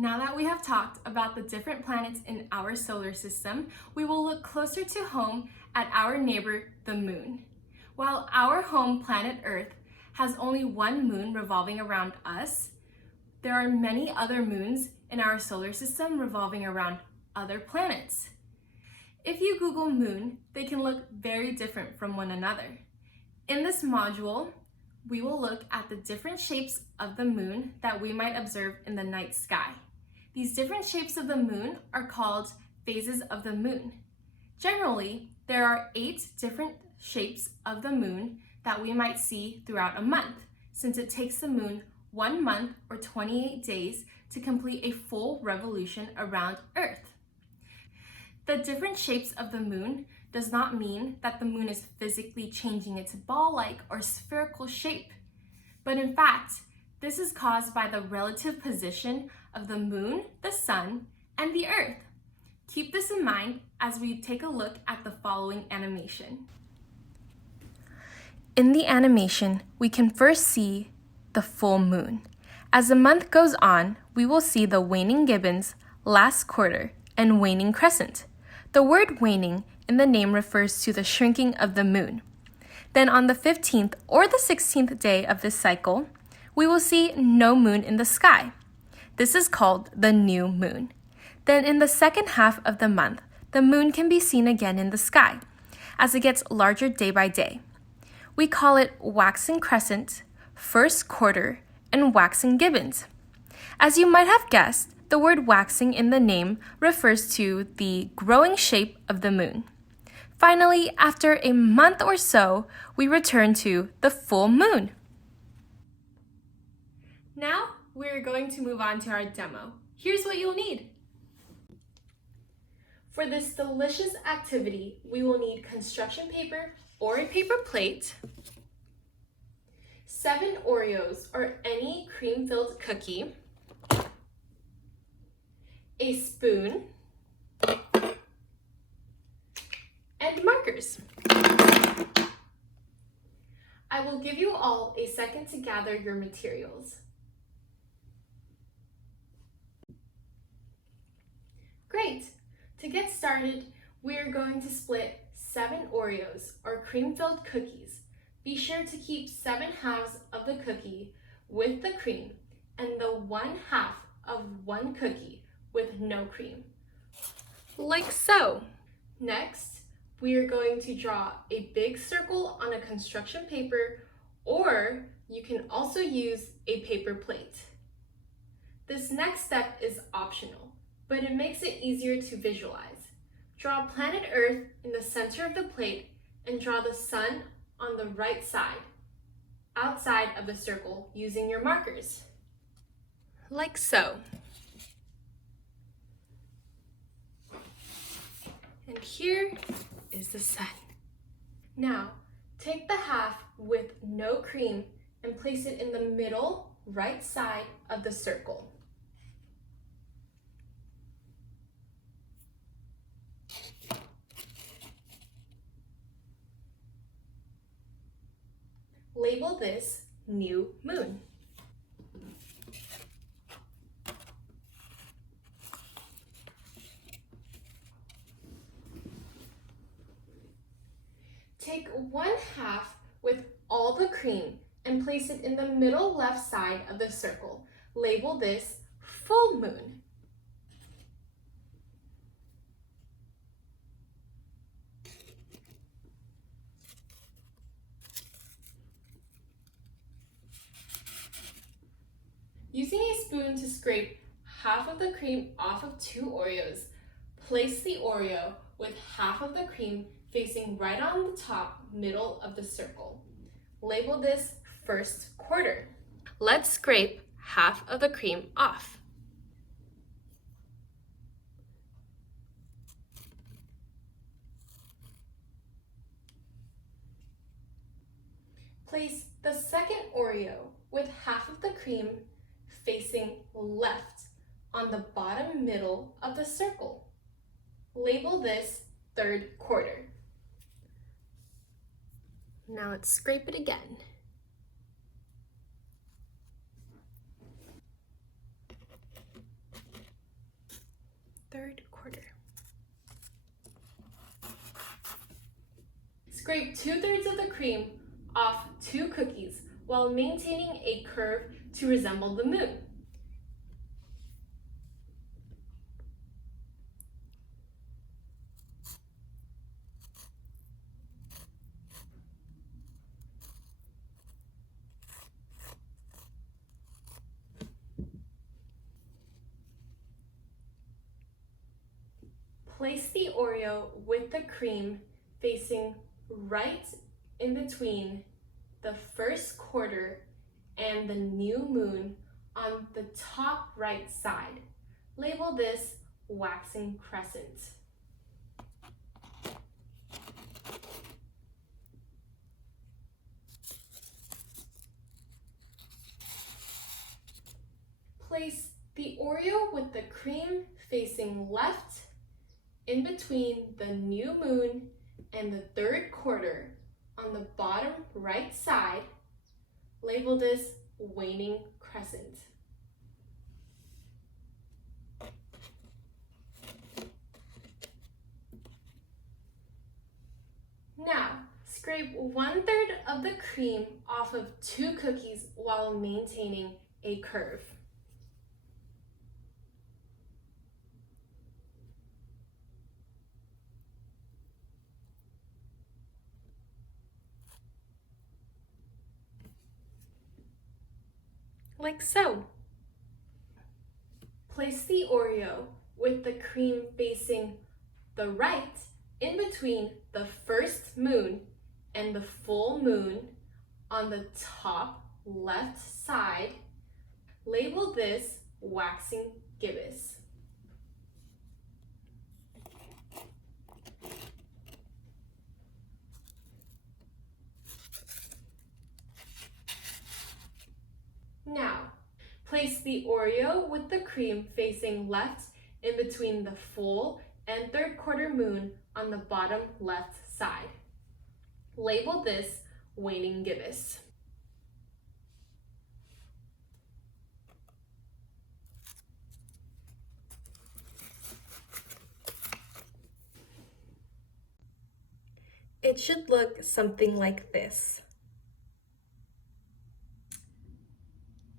Now that we have talked about the different planets in our solar system, we will look closer to home at our neighbor, the moon. While our home planet Earth has only one moon revolving around us, there are many other moons in our solar system revolving around other planets. If you Google moon, they can look very different from one another. In this module, we will look at the different shapes of the moon that we might observe in the night sky. These different shapes of the moon are called phases of the moon. Generally, there are 8 different shapes of the moon that we might see throughout a month, since it takes the moon 1 month or 28 days to complete a full revolution around Earth. The different shapes of the moon does not mean that the moon is physically changing its ball-like or spherical shape, but in fact, this is caused by the relative position of the moon, the sun, and the Earth. Keep this in mind as we take a look at the following animation. In the animation, we can first see the full moon. As the month goes on, we will see the waning gibbons, last quarter, and waning crescent. The word waning in the name refers to the shrinking of the moon. Then on the 15th or the 16th day of this cycle, we will see no moon in the sky. This is called the new moon. Then in the second half of the month, the moon can be seen again in the sky as it gets larger day by day. We call it waxing crescent, first quarter, and waxing gibbons. As you might have guessed, the word waxing in the name refers to the growing shape of the moon. Finally, after a month or so, we return to the full moon. Now, we're going to move on to our demo. Here's what you'll need. For this delicious activity, we will need construction paper or a paper plate, 7 Oreos or any cream-filled cookie, a spoon, and markers. I will give you all a second to gather your materials. Great! To get started, we are going to split 7 Oreos or cream-filled cookies. Be sure to keep 7 halves of the cookie with the cream and the 1 half of one cookie with no cream, like so. Next, we are going to draw a big circle on a construction paper, or you can also use a paper plate. This next step is optional, but it makes it easier to visualize. Draw planet Earth in the center of the plate and draw the sun on the right side, outside of the circle using your markers, like so. And here is the sun. Now, take the half with no cream and place it in the middle right side of the circle. Label this new moon. Take 1 half with all the cream and place it in the middle left side of the circle. Label this full moon. Using a spoon to scrape half of the cream off of 2 Oreos, place the Oreo with half of the cream facing right on the top middle of the circle. Label this first quarter. Let's scrape half of the cream off. Place the second Oreo with half of the cream facing left on the bottom middle of the circle. Label this third quarter. Now let's scrape it again. third quarter. Scrape 2/3 of the cream off 2 cookies while maintaining a curve to resemble the moon. Place the Oreo with the cream facing right in between the first quarter and the new moon on the top right side. Label this waxing crescent. Place the Oreo with the cream facing left in between the new moon and the third quarter on the bottom right side. Label this waning crescent. Now, scrape 1/3 of the cream off of 2 cookies while maintaining a curve. Like so. Place the Oreo with the cream facing the right in between the first moon and the full moon on the top left side. Label this waxing gibbous. Now, place the Oreo with the cream facing left in between the full and third quarter moon on the bottom left side. Label this waning gibbous. It should look something like this.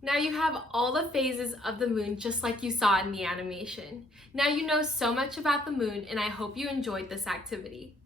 Now you have all the phases of the moon just like you saw in the animation. Now you know so much about the moon, and I hope you enjoyed this activity.